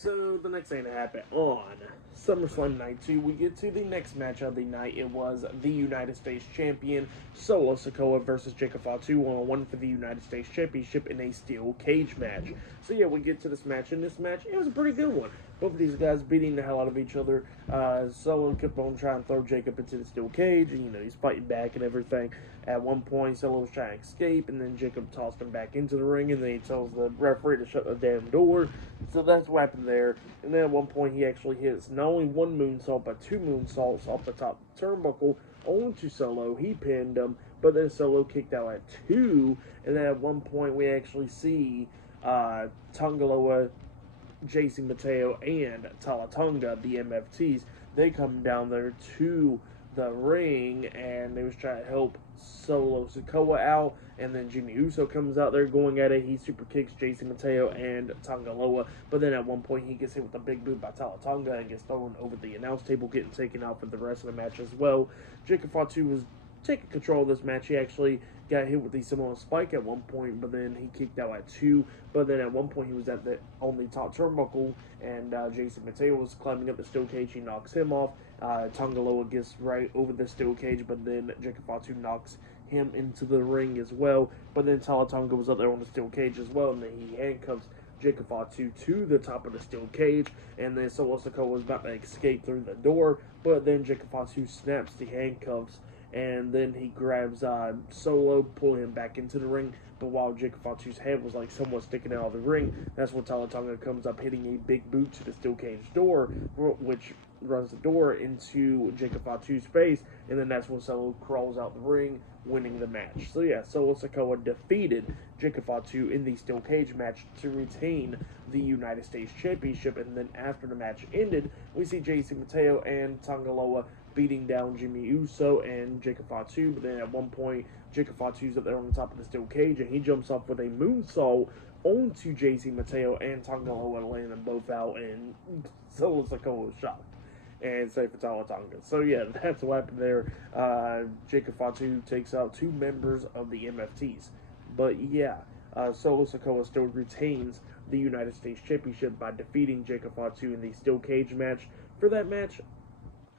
So the next thing to happen on SummerSlam Night 2, we get to the next match of the night. It was the United States Champion Solo Sikoa versus Jacob Fatu one-on-one for the United States Championship in a steel cage match. So yeah, we get to this match. In this match, it was a pretty good one. Both of these guys beating the hell out of each other. Solo kept on trying to throw Jacob into the steel cage, and he's fighting back and everything. At one point, Solo was trying to escape, and then Jacob tossed him back into the ring, and then he tells the referee to shut the damn door. So that's what happened there. And then at one point, he actually hits not only one moonsault, but two moonsaults off the top turnbuckle onto Solo. He pinned him, but then Solo kicked out at two. And then at one point, we actually see Tongaloa, JC Mateo, and Talatonga, the MFTs, they come down there to the ring, and they was trying to help Solo Sikoa out, and then Jimmy Uso comes out there going at it. He super kicks JC Mateo and Tongaloa, but then at one point he gets hit with a big boot by Talatonga and gets thrown over the announce table, getting taken out for the rest of the match as well. Jacob Fatu was taking control of this match. He actually got hit with the Samoan spike at one point, but then he kicked out at two. But then at one point he was on the top turnbuckle, and Jason Mateo was climbing up the steel cage. He knocks him off. Tongaloa gets right over the steel cage, but then Jacob Fatu knocks him into the ring as well. But then Talatonga was up there on the steel cage as well, and then he handcuffs Jacob Fatu to the top of the steel cage, and then Solo Sikoa was about to escape through the door, but then Jacob Fatu snaps the handcuffs, and then he grabs Solo, pulling him back into the ring. But while Jacob Fatu's head was like somewhat sticking out of the ring, that's when Talatonga comes up, hitting a big boot to the steel cage door, which runs the door into Jacob Fatu's face, and then that's when Solo crawls out the ring, winning the match. So yeah, Solo Sikoa defeated Jacob Fatu in the steel cage match to retain the United States Championship, and then after the match ended, we see JC Mateo and Tongaloa beating down Jimmy Uso and Jacob Fatu, but then at one point, Jacob Fatu's up there on the top of the steel cage, and he jumps off with a moonsault onto JC Mateo and Tongaloa, laying them both out, and Solo Sikoa was shocked and safe for Talatonga. So yeah, that's what happened there. Jacob Fatu takes out two members of the MFTs. But yeah, Solo Sikoa still retains the United States Championship by defeating Jacob Fatu in the steel cage match. For that match,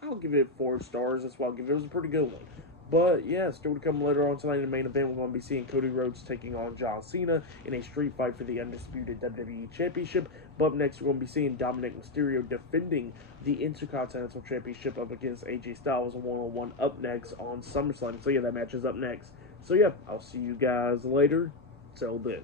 I'll give it 4 stars. That's why I'll give it. It was a pretty good one. But yeah, still to come later on tonight in the main event, we're going to be seeing Cody Rhodes taking on John Cena in a street fight for the undisputed WWE Championship. But up next, we're going to be seeing Dominic Mysterio defending the Intercontinental Championship up against AJ Styles one-on-one up next on SummerSlam. So yeah, that match is up next. So yeah, I'll see you guys later. Till then.